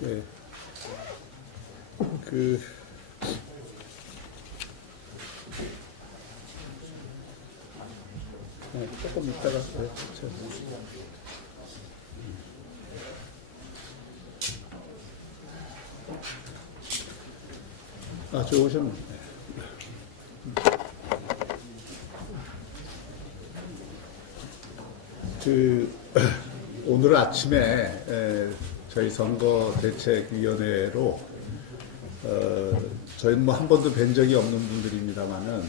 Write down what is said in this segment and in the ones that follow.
네. 그 조금 이따가 좋으셨네. 오늘 아침에 저희 선거대책위원회로 저희는 뭐 한 번도 뵌 적이 없는 분들입니다만은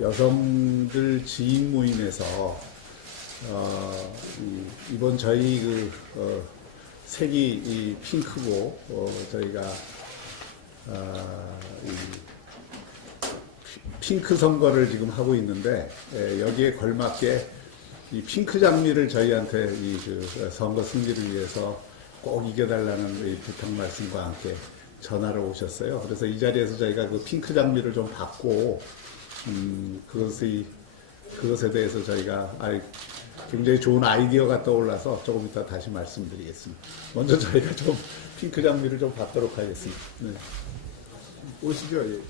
여성들 지인 모임에서 이번 저희 색이 핑크고 저희가 핑크 선거를 지금 하고 있는데 여기에 걸맞게 이 핑크 장미를 저희한테 선거 승리를 위해서 꼭 이겨달라는 이 부탁 말씀과 함께 전화를 오셨어요. 그래서 이 자리에서 저희가 그 핑크 장미를 좀 받고 그것에 대해서 저희가 굉장히 좋은 아이디어가 떠올라서 조금 이따 다시 말씀드리겠습니다. 먼저 저희가 좀 핑크 장미를 좀 받도록 하겠습니다. 네. 오시죠. 예.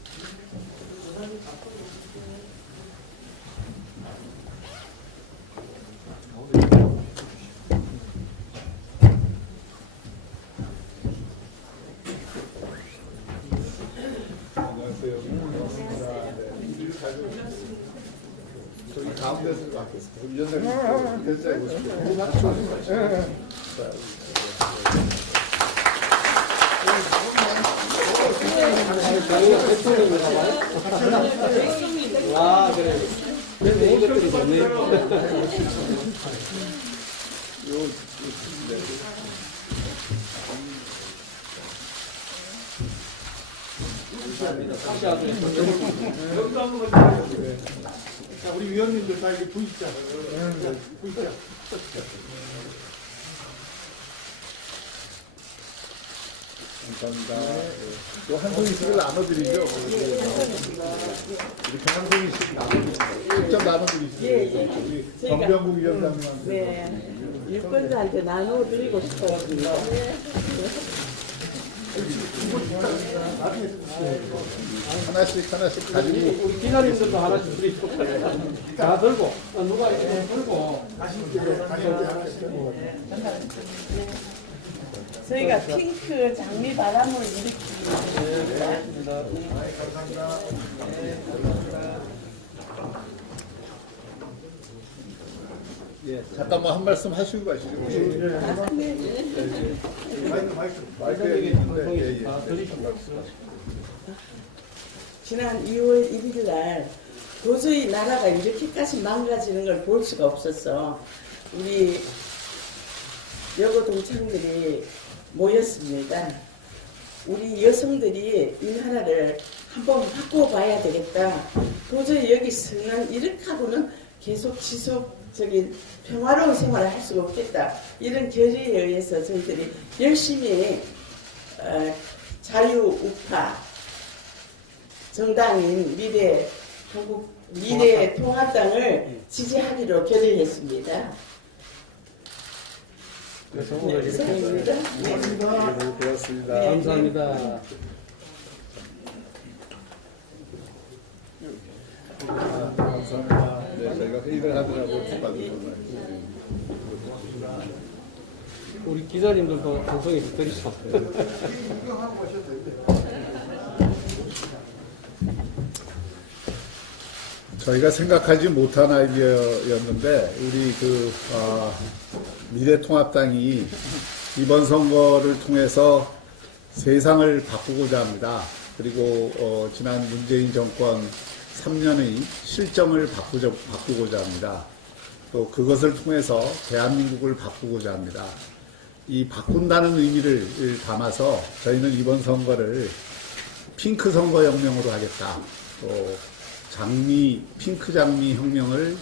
저기 가운데서 맡겠습니다. 위원장님 대체해 보십시오. 아, 그래. 근데 이것들이 좋네. 자, 우리 위원님들 다 이렇게 보이시죠? 보이시죠? 감사합니다. 또 한 송이씩을 나눠드리죠. 이렇게 한 송이씩 나눠드리죠. 직접 나눠드리시죠. 우리 정병국 위원장님한테. 네, 유권자한테 나눠드리고 싶었습니다. 하나씩 가지고. 우리 기자님들도 하나씩 드리고. 다 들고. 누가 이렇게 들고. 저희가 핑크 장미 바람을 일으키기 감사합니다. 예, 잠깐만 한 말씀 하시고 가시죠. 마이크에 있는데. 다 드리시고. 지난 2월 1일 날 도저히 나라가 이렇게까지 망가지는 걸 볼 수가 없었어. 우리 여고 동창들이 모였습니다. 우리 여성들이 이 나라를 한번 바꿔봐야 되겠다. 도저히 여기서는 이렇게 하고는 계속 지속적인 평화로운 생활을 할 수가 없겠다. 이런 결의에 의해서 저희들이 열심히 자유우파 정당인 미래통합당을 지지하기로 결의했습니다. 이상입니다. 고맙습니다. 감사합니다. 감사합니다. 네, 저희가 회의를 하느라고 받으셨나요? 우리 기자님들도 방송에서 드리시고. 저희가 생각하지 못한 아이디어였는데 우리 미래통합당이 이번 선거를 통해서 세상을 바꾸고자 합니다. 그리고 지난 문재인 정권 3년의 실정을 바꾸고자 합니다. 또 그것을 통해서 대한민국을 바꾸고자 합니다. 이 바꾼다는 의미를 담아서 저희는 이번 선거를 핑크 선거혁명으로 하겠다. 또 핑크 장미 혁명을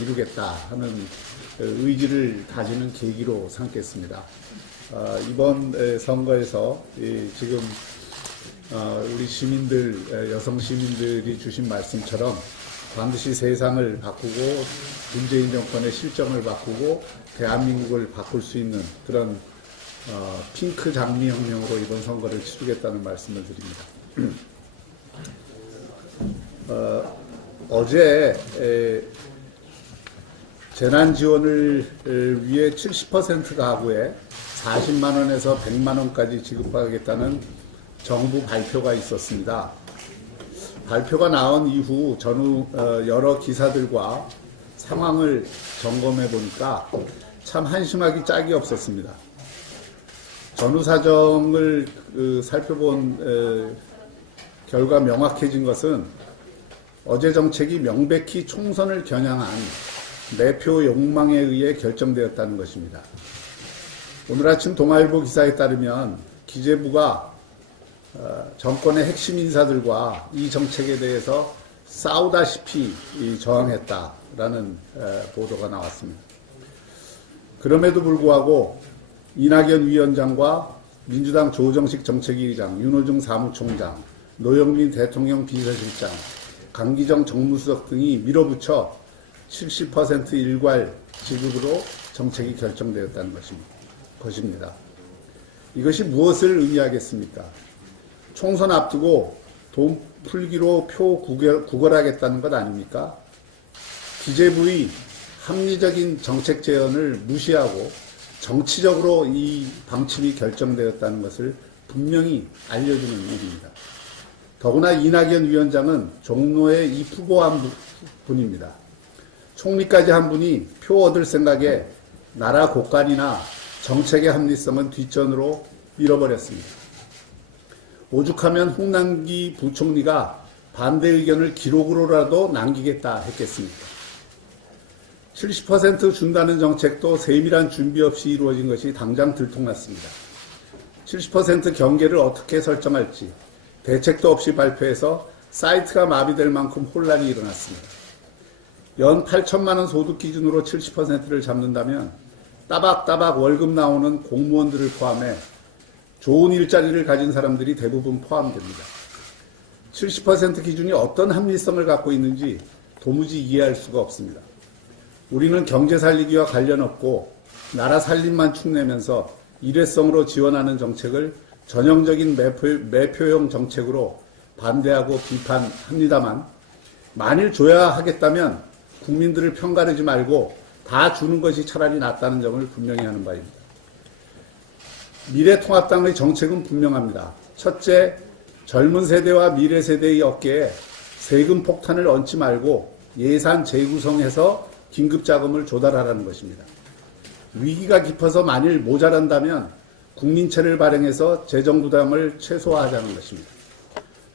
이루겠다 하는 의지를 다지는 계기로 삼겠습니다. 이번 선거에서 지금 우리 시민들, 여성 시민들이 주신 말씀처럼 반드시 세상을 바꾸고 문재인 정권의 실정을 바꾸고 대한민국을 바꿀 수 있는 그런 핑크 장미 혁명으로 이번 선거를 치르겠다는 말씀을 드립니다. 어제 재난 지원을 위해 70% 가구에 40만 원에서 100만 원까지 지급하겠다는 정부 발표가 있었습니다. 발표가 나온 이후 전후 여러 기사들과 상황을 점검해 보니까 참 한심하기 짝이 없었습니다. 전후 사정을 살펴본 결과 명확해진 것은 어제 정책이 명백히 총선을 겨냥한 매표 욕망에 의해 결정되었다는 것입니다. 오늘 아침 동아일보 기사에 따르면 기재부가 정권의 핵심 인사들과 이 정책에 대해서 싸우다시피 저항했다라는 보도가 나왔습니다. 그럼에도 불구하고 이낙연 위원장과 민주당 조정식 정책위 의장, 윤호중 사무총장, 노영민 대통령 비서실장, 강기정 정무수석 등이 밀어붙여 70% 일괄 지급으로 정책이 결정되었다는 것입니다. 이것이 무엇을 의미하겠습니까? 총선 앞두고 돈 풀기로 표 구걸하겠다는 것 아닙니까? 기재부의 합리적인 정책 제언을 무시하고 정치적으로 이 방침이 결정되었다는 것을 분명히 알려주는 일입니다. 더구나 이낙연 위원장은 종로에 입후보한 분입니다. 총리까지 한 분이 표 얻을 생각에 나라 곳간이나 정책의 합리성은 뒷전으로 밀어버렸습니다. 오죽하면 홍남기 부총리가 반대 의견을 기록으로라도 남기겠다 했겠습니까? 70% 준다는 정책도 세밀한 준비 없이 이루어진 것이 당장 들통났습니다. 70% 경계를 어떻게 설정할지 대책도 없이 발표해서 사이트가 마비될 만큼 혼란이 일어났습니다. 연 8천만 원 소득 기준으로 70%를 잡는다면 따박따박 월급 나오는 공무원들을 포함해 좋은 일자리를 가진 사람들이 대부분 포함됩니다. 70% 기준이 어떤 합리성을 갖고 있는지 도무지 이해할 수가 없습니다. 우리는 경제 살리기와 관련 없고 나라 살림만 축내면서 일회성으로 지원하는 정책을 전형적인 매표용 정책으로 반대하고 비판합니다만 만일 줘야 하겠다면 국민들을 편가르지 말고 다 주는 것이 차라리 낫다는 점을 분명히 하는 바입니다. 미래통합당의 정책은 분명합니다. 첫째, 젊은 세대와 미래 세대의 어깨에 세금 폭탄을 얹지 말고 예산 재구성해서 긴급자금을 조달하라는 것입니다. 위기가 깊어서 만일 모자란다면 국민채를 발행해서 재정 부담을 최소화하자는 것입니다.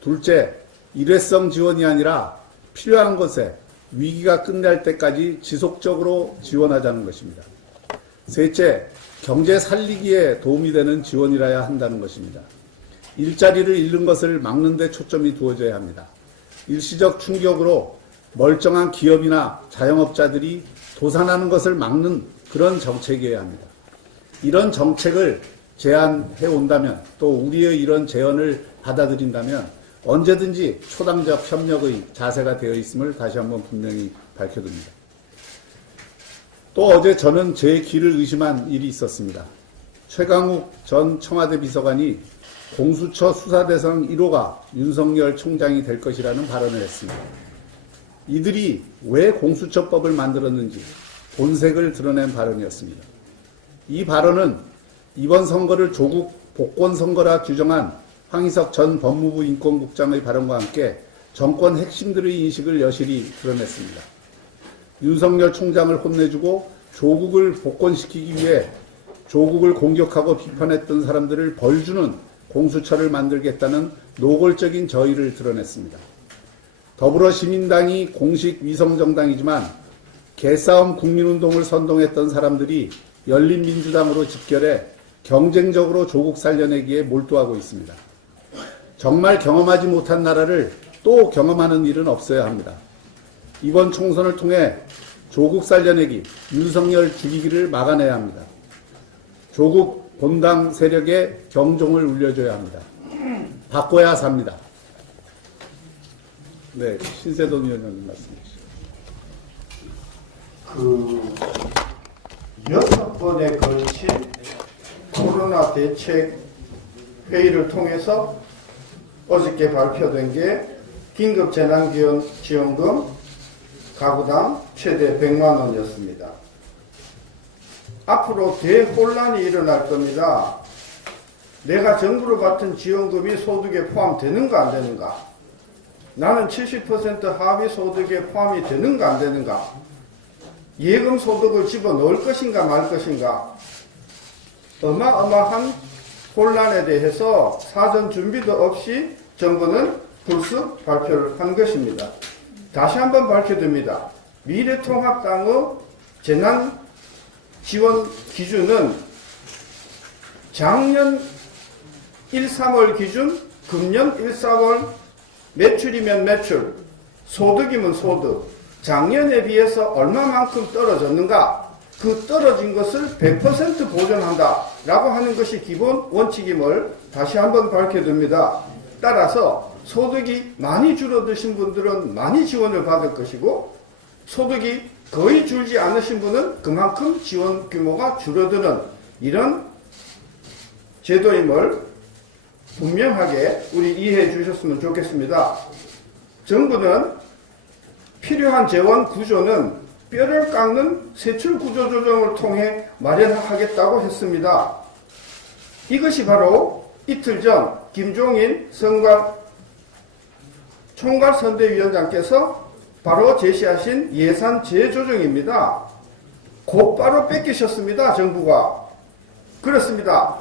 둘째, 일회성 지원이 아니라 필요한 것에 위기가 끝날 때까지 지속적으로 지원하자는 것입니다. 셋째, 경제 살리기에 도움이 되는 지원이라야 한다는 것입니다. 일자리를 잃는 것을 막는 데 초점이 두어져야 합니다. 일시적 충격으로 멀쩡한 기업이나 자영업자들이 도산하는 것을 막는 그런 정책이어야 합니다. 이런 정책을 제안해 온다면 또 우리의 이런 제언을 받아들인다면 언제든지 초당적 협력의 자세가 되어 있음을 다시 한번 분명히 밝혀둡니다. 또 어제 저는 제 귀를 의심한 일이 있었습니다. 최강욱 전 청와대 비서관이 공수처 수사대상 1호가 윤석열 총장이 될 것이라는 발언을 했습니다. 이들이 왜 공수처법을 만들었는지 본색을 드러낸 발언이었습니다. 이 발언은 이번 선거를 조국 복권 선거라 규정한 황희석 전 법무부 인권국장의 발언과 함께 정권 핵심들의 인식을 여실히 드러냈습니다. 윤석열 총장을 혼내주고 조국을 복권시키기 위해 조국을 공격하고 비판했던 사람들을 벌주는 공수처를 만들겠다는 노골적인 저의를 드러냈습니다. 더불어시민당이 공식 위성정당이지만 개싸움 국민운동을 선동했던 사람들이 열린민주당으로 집결해 경쟁적으로 조국 살려내기에 몰두하고 있습니다. 정말 경험하지 못한 나라를 또 경험하는 일은 없어야 합니다. 이번 총선을 통해 조국 살려내기, 윤석열 죽이기를 막아내야 합니다. 조국 본당 세력에 경종을 울려줘야 합니다. 바꿔야 삽니다. 네, 신세돈 위원장님 말씀해 주시죠. 6번에 걸친 코로나 대책 회의를 통해서 어저께 발표된 게 긴급 재난지원금 가구당 최대 100만 원이었습니다. 앞으로 대혼란이 일어날 겁니다. 내가 정부로 받은 지원금이 소득에 포함되는가 안 되는가? 나는 70% 하위 소득에 포함이 되는가 안 되는가? 예금 소득을 집어넣을 것인가 말 것인가? 어마어마한 혼란에 대해서 사전 준비도 없이 정부는 불쑥 발표를 한 것입니다. 다시 한번 밝혀듭니다. 미래통합당의 재난 지원 기준은 작년 1, 3월 기준, 금년 1, 4월 매출이면 매출, 소득이면 소득, 작년에 비해서 얼마만큼 떨어졌는가? 그 떨어진 것을 100% 보존한다 라고 하는 것이 기본 원칙임을 다시 한번 밝혀둡니다. 따라서 소득이 많이 줄어드신 분들은 많이 지원을 받을 것이고, 소득이 거의 줄지 않으신 분은 그만큼 지원 규모가 줄어드는 이런 제도임을 분명하게 우리 이해해 주셨으면 좋겠습니다. 정부는 필요한 재원 구조는 뼈를 깎는 세출 구조 조정을 통해 마련하겠다고 했습니다. 이것이 바로 이틀 전 김종인 총괄선대위원장께서 바로 제시하신 예산 재조정입니다. 곧바로 뺏기셨습니다. 정부가. 그렇습니다.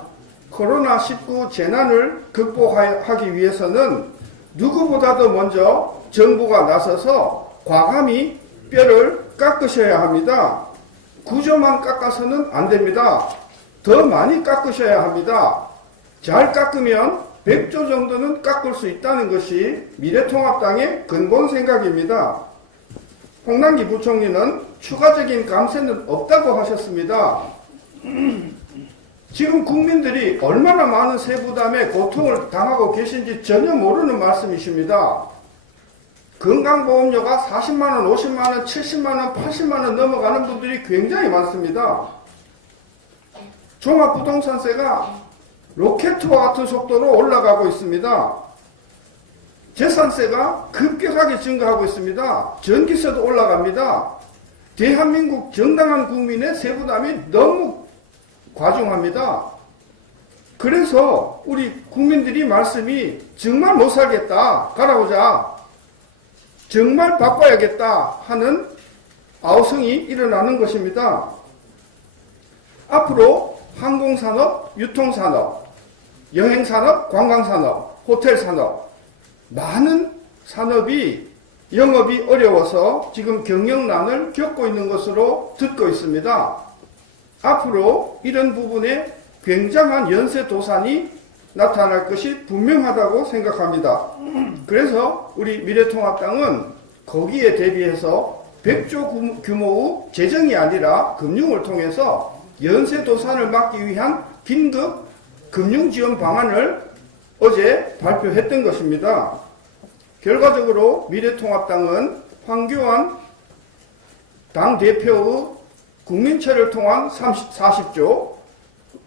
코로나19 재난을 극복하기 위해서는 누구보다도 먼저 정부가 나서서 과감히 뼈를 깎으셔야 합니다. 구조만 깎아서는 안 됩니다. 더 많이 깎으셔야 합니다. 잘 깎으면 100조 정도는 깎을 수 있다는 것이 미래통합당의 근본 생각입니다. 홍남기 부총리는 추가적인 감세는 없다고 하셨습니다. 지금 국민들이 얼마나 많은 세부담에 고통을 당하고 계신지 전혀 모르는 말씀이십니다. 건강보험료가 40만원, 50만원, 70만원, 80만원 넘어가는 분들이 굉장히 많습니다. 종합부동산세가 로켓과 같은 속도로 올라가고 있습니다. 재산세가 급격하게 증가하고 있습니다. 전기세도 올라갑니다. 대한민국 정당한 국민의 세부담이 너무 과중합니다. 그래서 우리 국민들이 말씀이 정말 못 살겠다, 가라오자, 정말 바꿔야겠다 하는 아우성이 일어나는 것입니다. 앞으로 항공산업, 유통산업, 여행산업, 관광산업, 호텔산업, 많은 산업이 영업이 어려워서 지금 경영난을 겪고 있는 것으로 듣고 있습니다. 앞으로 이런 부분에 굉장한 연쇄 도산이 나타날 것이 분명하다고 생각합니다. 그래서 우리 미래통합당은 거기에 대비해서 100조 규모의 재정이 아니라 금융을 통해서 연쇄 도산을 막기 위한 긴급 금융지원 방안을 어제 발표했던 것입니다. 결과적으로 미래통합당은 황교안 당대표의 국민철을 통한 40조,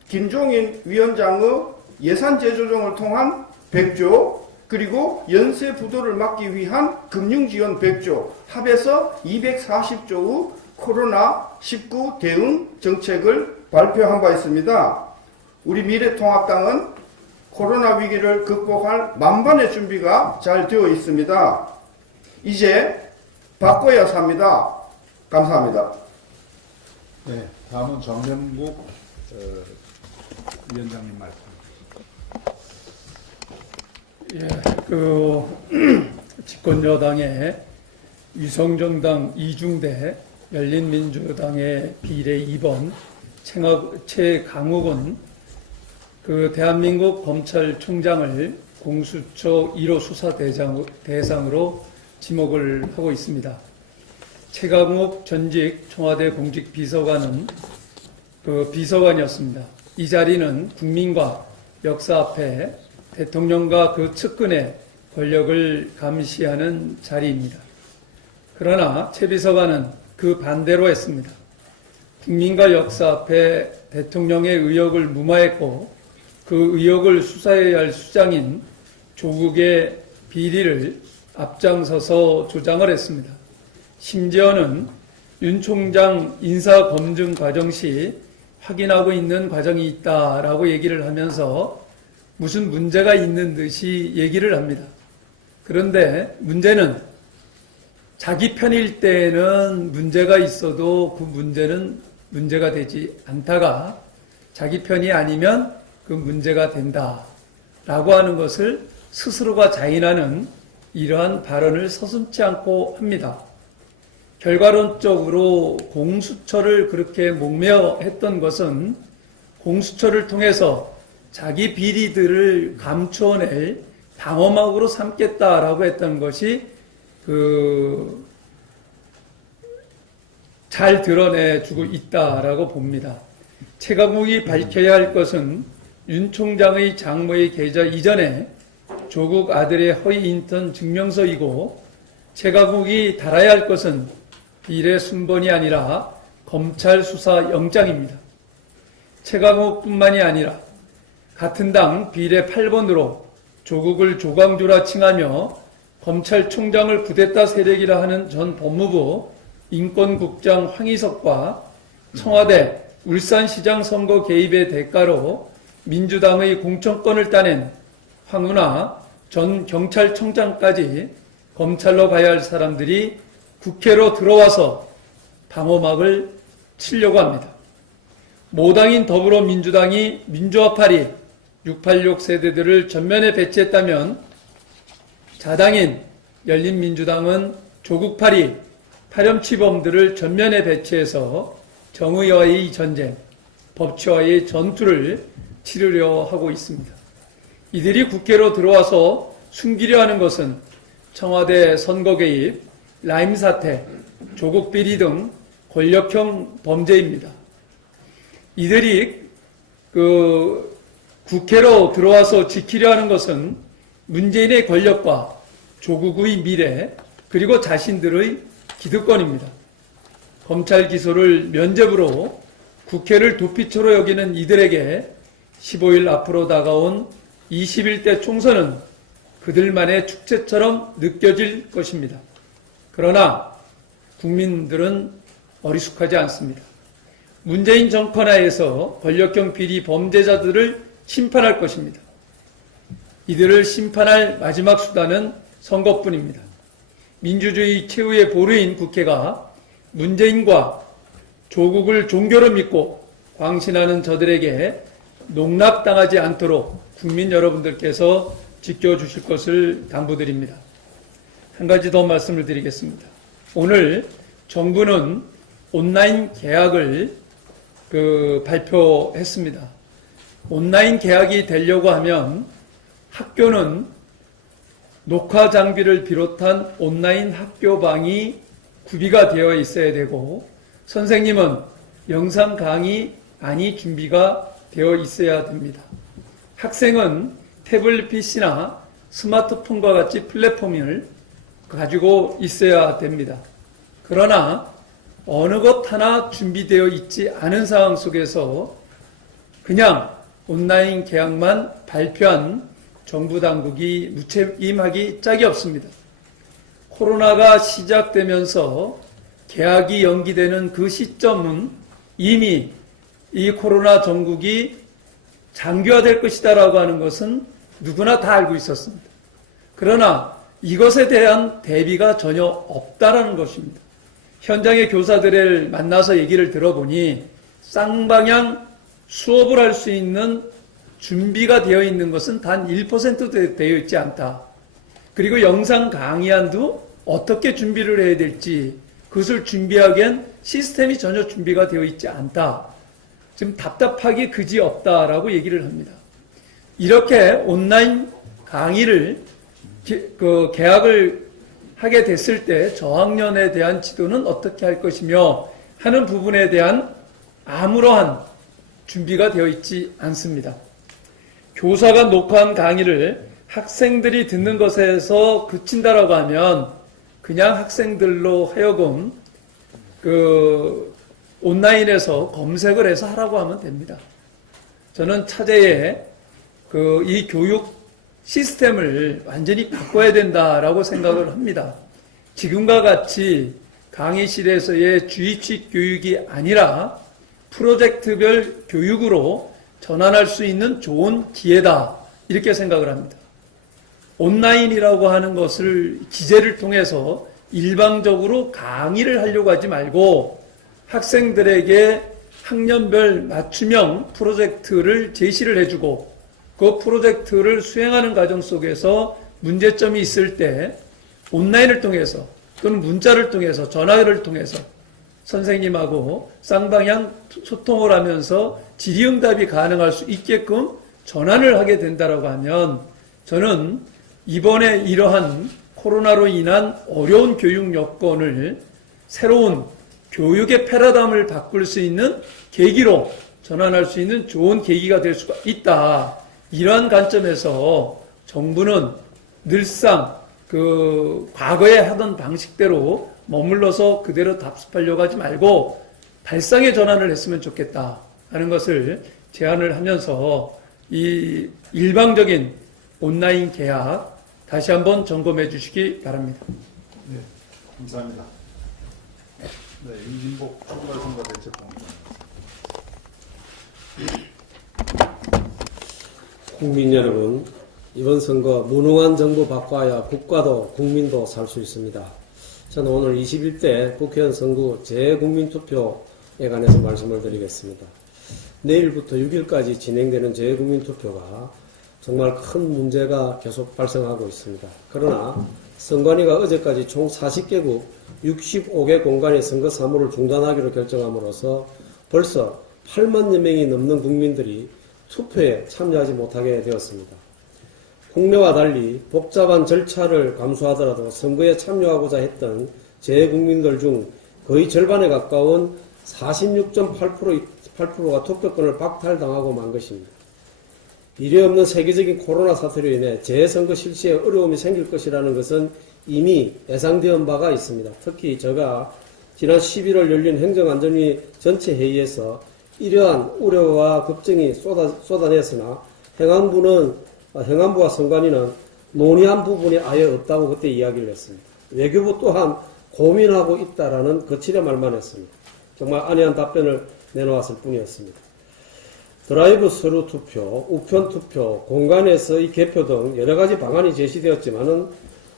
김종인 위원장의 예산 재조정을 통한 100조, 그리고 연쇄 부도를 막기 위한 금융지원 100조, 합해서 240조의 코로나19 대응 정책을 발표한 바 있습니다. 우리 미래통합당은 코로나 위기를 극복할 만반의 준비가 잘 되어 있습니다. 이제 바꿔야 삽니다. 감사합니다. 네, 다음은 정명국 위원장님 말씀. 예, 집권여당의 위성정당 이중대, 열린민주당의 비례 2번 최강욱은 대한민국 검찰총장을 공수처 1호 수사 대상으로 지목을 하고 있습니다. 최강욱 전직 청와대 공직비서관은 비서관이었습니다. 이 자리는 국민과 역사 앞에 대통령과 그 측근의 권력을 감시하는 자리입니다. 그러나 최 비서관은 그 반대로 했습니다. 국민과 역사 앞에 대통령의 의혹을 무마했고 그 의혹을 수사해야 할 수장인 조국의 비리를 앞장서서 조장을 했습니다. 심지어는 윤 총장 인사검증 과정 시 확인하고 있는 과정이 있다라고 얘기를 하면서 무슨 문제가 있는 듯이 얘기를 합니다. 그런데 문제는 자기 편일 때에는 문제가 있어도 그 문제는 문제가 되지 않다가 자기 편이 아니면 그 문제가 된다라고 하는 것을 스스로가 자인하는 이러한 발언을 서슴지 않고 합니다. 결과론적으로 공수처를 그렇게 목매어 했던 것은 공수처를 통해서 자기 비리들을 감춰낼 방어막으로 삼겠다라고 했던 것이 잘 드러내주고 있다라고 봅니다. 최강욱이 밝혀야 할 것은 윤 총장의 장모의 계좌 이전에 조국 아들의 허위 인턴 증명서이고 최강욱이 달아야 할 것은 비례 순번이 아니라 검찰 수사 영장입니다. 최강욱뿐만이 아니라 같은 당 비례 8번으로 조국을 조광조라 칭하며 검찰총장을 쿠데타 세력이라 하는 전 법무부 인권국장 황희석과 청와대 울산시장 선거 개입의 대가로 민주당의 공천권을 따낸 황운하 전 경찰청장까지 검찰로 가야 할 사람들이 국회로 들어와서 방어막을 치려고 합니다. 모당인 더불어민주당이 민주화파리 686 세대들을 전면에 배치했다면 자당인 열린민주당은 조국파리 파렴치범들을 전면에 배치해서 정의와의 전쟁, 법치와의 전투를 치르려 하고 있습니다. 이들이 국회로 들어와서 숨기려 하는 것은 청와대 선거 개입, 라임 사태, 조국 비리 등 권력형 범죄입니다. 이들이 국회로 들어와서 지키려 하는 것은 문재인의 권력과 조국의 미래 그리고 자신들의 기득권입니다. 검찰 기소를 면죄부로 국회를 도피처로 여기는 이들에게 15일 앞으로 다가온 21대 총선은 그들만의 축제처럼 느껴질 것입니다. 그러나 국민들은 어리숙하지 않습니다. 문재인 정권 하에서 권력형 비리 범죄자들을 심판할 것입니다. 이들을 심판할 마지막 수단은 선거뿐입니다. 민주주의 최후의 보루인 국회가 문재인과 조국을 종교로 믿고 광신하는 저들에게 농락당하지 않도록 국민 여러분들께서 지켜주실 것을 당부드립니다. 한 가지 더 말씀을 드리겠습니다. 오늘 정부는 온라인 개학을 발표했습니다. 온라인 개학이 되려고 하면 학교는 녹화 장비를 비롯한 온라인 학교방이 구비가 되어 있어야 되고 선생님은 영상 강의안이 준비가 되어 있어야 됩니다. 학생은 태블릿 PC나 스마트폰과 같이 플랫폼을 가지고 있어야 됩니다. 그러나 어느 것 하나 준비되어 있지 않은 상황 속에서 그냥 온라인 개학만 발표한 정부 당국이 무책임하기 짝이 없습니다. 코로나가 시작되면서 개학이 연기되는 그 시점은 이미 이 코로나 전국이 장기화될 것이다라고 하는 것은 누구나 다 알고 있었습니다. 그러나 이것에 대한 대비가 전혀 없다라는 것입니다. 현장의 교사들을 만나서 얘기를 들어보니 쌍방향 수업을 할 수 있는 준비가 되어 있는 것은 단 1% 되어 있지 않다. 그리고 영상 강의안도 어떻게 준비를 해야 될지 그것을 준비하기엔 시스템이 전혀 준비가 되어 있지 않다. 지금 답답하기 그지없다라고 얘기를 합니다. 이렇게 온라인 강의를 개학을 하게 됐을 때 저학년에 대한 지도는 어떻게 할 것이며 하는 부분에 대한 아무러한 준비가 되어 있지 않습니다. 교사가 녹화한 강의를 학생들이 듣는 것에서 그친다라고 하면 그냥 학생들로 하여금 온라인에서 검색을 해서 하라고 하면 됩니다. 저는 차제에 이 교육 시스템을 완전히 바꿔야 된다라고 생각을 합니다. 지금과 같이 강의실에서의 주입식 교육이 아니라 프로젝트별 교육으로 전환할 수 있는 좋은 기회다, 이렇게 생각을 합니다. 온라인이라고 하는 것을 기재를 통해서 일방적으로 강의를 하려고 하지 말고 학생들에게 학년별 맞춤형 프로젝트를 제시를 해주고 그 프로젝트를 수행하는 과정 속에서 문제점이 있을 때 온라인을 통해서 또는 문자를 통해서 전화를 통해서 선생님하고 쌍방향 소통을 하면서 질의응답이 가능할 수 있게끔 전환을 하게 된다라고 하면 저는 이번에 이러한 코로나로 인한 어려운 교육 여건을 새로운 교육의 패러다임을 바꿀 수 있는 계기로 전환할 수 있는 좋은 계기가 될 수가 있다. 이러한 관점에서 정부는 늘상 과거에 하던 방식대로 머물러서 그대로 답습하려고 하지 말고 발상의 전환을 했으면 좋겠다 하는 것을 제안을 하면서 이 일방적인 온라인 계약 다시 한번 점검해 주시기 바랍니다. 네, 감사합니다. 네, 임진복 총괄선거대책본. 국민 여러분, 이번 선거 무능한 정부 바꿔야 국가도 국민도 살 수 있습니다. 저는 오늘 21대 국회의원 선거 재국민투표에 관해서 말씀을 드리겠습니다. 내일부터 6일까지 진행되는 재국민투표가 정말 큰 문제가 계속 발생하고 있습니다. 그러나 선관위가 어제까지 총 40개국 65개 공간의 선거 사무를 중단하기로 결정함으로써 벌써 8만여 명이 넘는 국민들이 투표에 참여하지 못하게 되었습니다. 국내와 달리 복잡한 절차를 감수하더라도 선거에 참여하고자 했던 재국민들 중 거의 절반에 가까운 46.8%가 투표권을 박탈당하고 만 것입니다. 이례없는 세계적인 코로나 사태로 인해 재선거 실시에 어려움이 생길 것이라는 것은 이미 예상되은 바가 있습니다. 특히 제가 지난 11월 열린 행정안전위 전체 회의에서 이러한 우려와 걱정이 쏟아냈으나 행안부와 선관위는 논의한 부분이 아예 없다고 그때 이야기를 했습니다. 외교부 또한 고민하고 있다라는 거칠의 말만 했습니다. 정말 안이한 답변을 내놓았을 뿐이었습니다. 드라이브 스루 투표, 우편 투표, 공간에서의 개표 등 여러 가지 방안이 제시되었지만은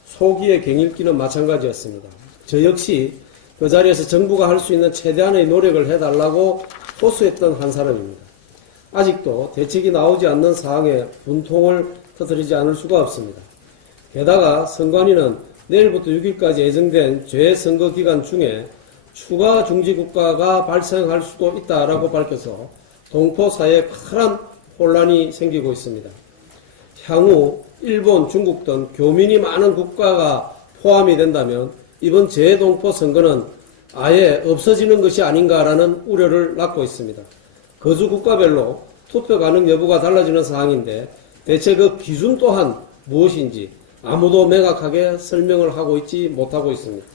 소기의 경읽기는 마찬가지였습니다. 저 역시 그 자리에서 정부가 할 수 있는 최대한의 노력을 해달라고 호소했던 한 사람입니다. 아직도 대책이 나오지 않는 사항에 분통을 터뜨리지 않을 수가 없습니다. 게다가 선관위는 내일부터 6일까지 예정된 재선거 기간 중에 추가 중지국가가 발생할 수도 있다라고 밝혀서 동포사회에 큰 혼란이 생기고 있습니다. 향후 일본, 중국 등 교민이 많은 국가가 포함이 된다면 이번 재동포 선거는 아예 없어지는 것이 아닌가라는 우려를 낳고 있습니다. 거주 국가별로 투표 가능 여부가 달라지는 사항인데 대체 그 기준 또한 무엇인지 아무도 명확하게 설명을 하고 있지 못하고 있습니다.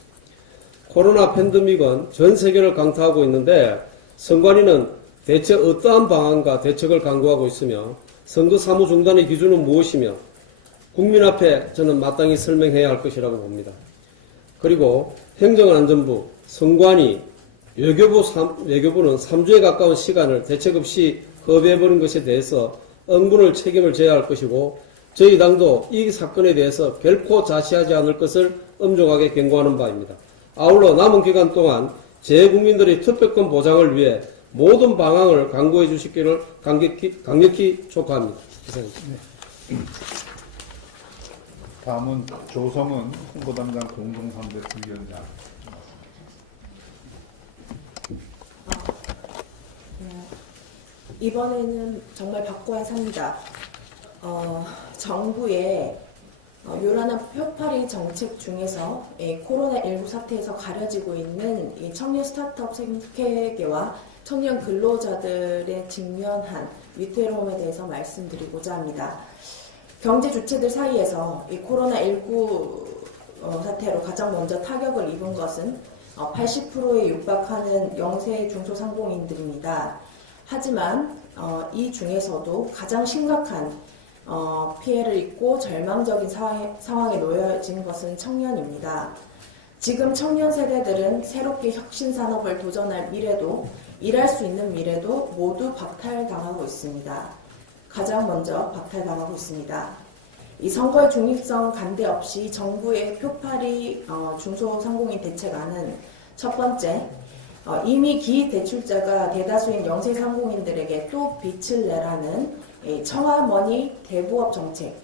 코로나 팬데믹은 전 세계를 강타하고 있는데 선관위는 대체 어떠한 방안과 대책을 강구하고 있으며 선거 사무 중단의 기준은 무엇이며 국민 앞에 저는 마땅히 설명해야 할 것이라고 봅니다. 그리고 행정안전부, 선관위, 외교부는 3주에 가까운 시간을 대책 없이 허비해버린 것에 대해서 응분을 책임을 져야 할 것이고 저희 당도 이 사건에 대해서 결코 자시하지 않을 것을 엄중하게 경고하는 바입니다. 아울러 남은 기간 동안 재국민들의 투표권 보장을 위해 모든 방안을 강구해 주시기를 강력히 촉구합니다. 이상입니다. 다음은 조성은 홍보담당 공동상대 부위원장. 이번에는 정말 바꿔야 삽니다. 정부의 요란한 표파리 정책 중에서 코로나19 사태에서 가려지고 있는 이 청년 스타트업 생태계와 청년 근로자들의 직면한 위태로움에 대해서 말씀드리고자 합니다. 경제 주체들 사이에서 이 코로나19 사태로 가장 먼저 타격을 입은 것은 80%에 육박하는 영세 중소상공인들입니다. 하지만 이 중에서도 가장 심각한 피해를 입고 절망적인 상황에 놓여진 것은 청년입니다. 지금 청년 세대들은 새롭게 혁신산업을 도전할 미래도 일할 수 있는 미래도 모두 박탈당하고 있습니다. 가장 먼저 박탈당하고 있습니다. 이 선거의 중립성 간대 없이 정부의 표파리 중소상공인 대책안은 첫 번째, 이미 기대출자가 대다수인 영세상공인들에게 또 빚을 내라는 청와머니 대부업 정책,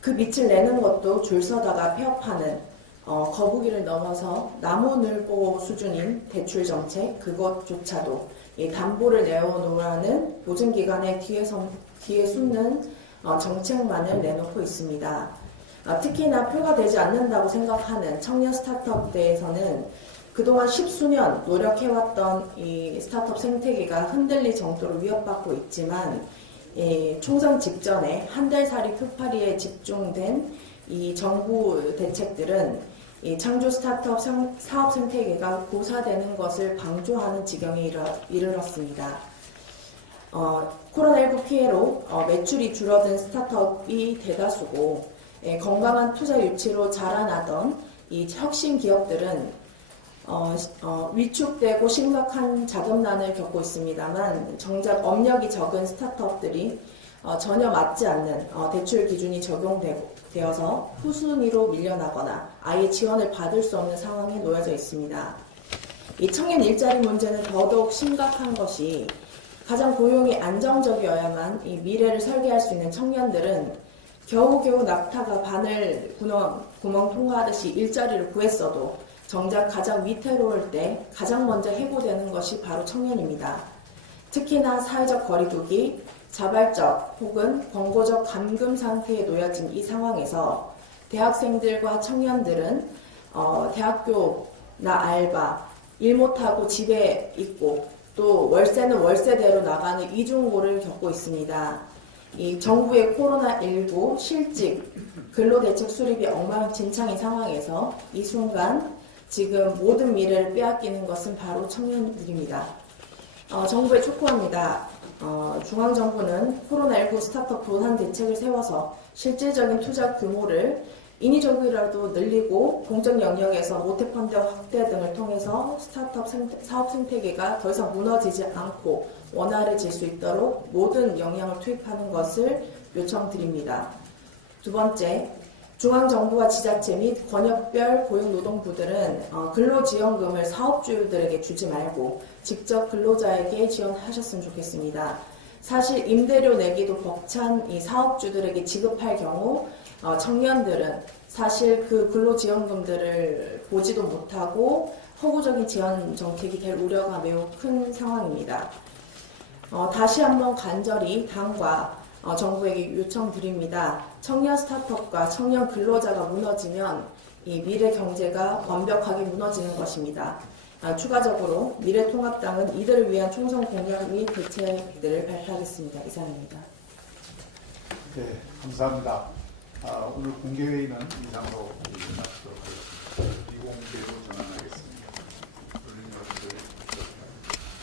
그 빚을 내는 것도 줄 서다가 폐업하는 거북이를 넘어서 나무늘보 수준인 대출 정책, 그것조차도 담보를 내어놓으라는 보증기관의 뒤에 숨는 정책만을 내놓고 있습니다. 특히나 표가 되지 않는다고 생각하는 청년 스타트업대에서는 그동안 10수년 노력해왔던 이 스타트업 생태계가 흔들릴 정도로 위협받고 있지만 총선 직전에 한 달 살이 표파리에 집중된 이 정부 대책들은 이 창조 스타트업 사업 생태계가 고사되는 것을 방조하는 지경에 이르렀습니다. 코로나19 피해로 매출이 줄어든 스타트업이 대다수고 건강한 투자 유치로 자라나던 이 혁신 기업들은 위축되고 심각한 자금난을 겪고 있습니다만 정작 업력이 적은 스타트업들이 전혀 맞지 않는 대출 기준이 적용되어서 후순위로 밀려나거나 아예 지원을 받을 수 없는 상황에 놓여져 있습니다. 이 청년 일자리 문제는 더더욱 심각한 것이 가장 고용이 안정적이어야만 이 미래를 설계할 수 있는 청년들은 겨우겨우 낙타가 바늘 구멍 통과하듯이 일자리를 구했어도 정작 가장 위태로울 때 가장 먼저 해고되는 것이 바로 청년입니다. 특히나 사회적 거리두기, 자발적 혹은 권고적 감금 상태에 놓여진 이 상황에서 대학생들과 청년들은 대학교나 알바, 일 못하고 집에 있고 또 월세는 월세대로 나가는 이중고를 겪고 있습니다. 이 정부의 코로나19 실직, 근로대책 수립이 엉망진창인 상황에서 이 순간 지금 모든 미래를 빼앗기는 것은 바로 청년들입니다. 정부에 촉구합니다. 중앙정부는 코로나19 스타트업 도산 대책을 세워서 실질적인 투자 규모를 인위적이라도 늘리고 공적 영역에서 모태펀드 확대 등을 통해서 스타트업 사업 생태계가 더 이상 무너지지 않고 원활해질 수 있도록 모든 역량을 투입하는 것을 요청드립니다. 두 번째, 중앙정부와 지자체 및 권역별 고용노동부들은 근로지원금을 사업주들에게 주지 말고 직접 근로자에게 지원하셨으면 좋겠습니다. 사실 임대료 내기도 벅찬 이 사업주들에게 지급할 경우 청년들은 사실 그 근로지원금들을 보지도 못하고 허구적인 지원 정책이 될 우려가 매우 큰 상황입니다. 다시 한번 간절히 당과 정부에게 요청드립니다. 청년 스타트업과 청년 근로자가 무너지면 이 미래 경제가 완벽하게 무너지는 것입니다. 추가적으로 미래통합당은 이들을 위한 총선 공약 및 대책들을 발표하겠습니다. 이상입니다. 네, 감사합니다. 오늘 공개회의는 이상으로 마치도록 하겠습니다. 비공개로 전환.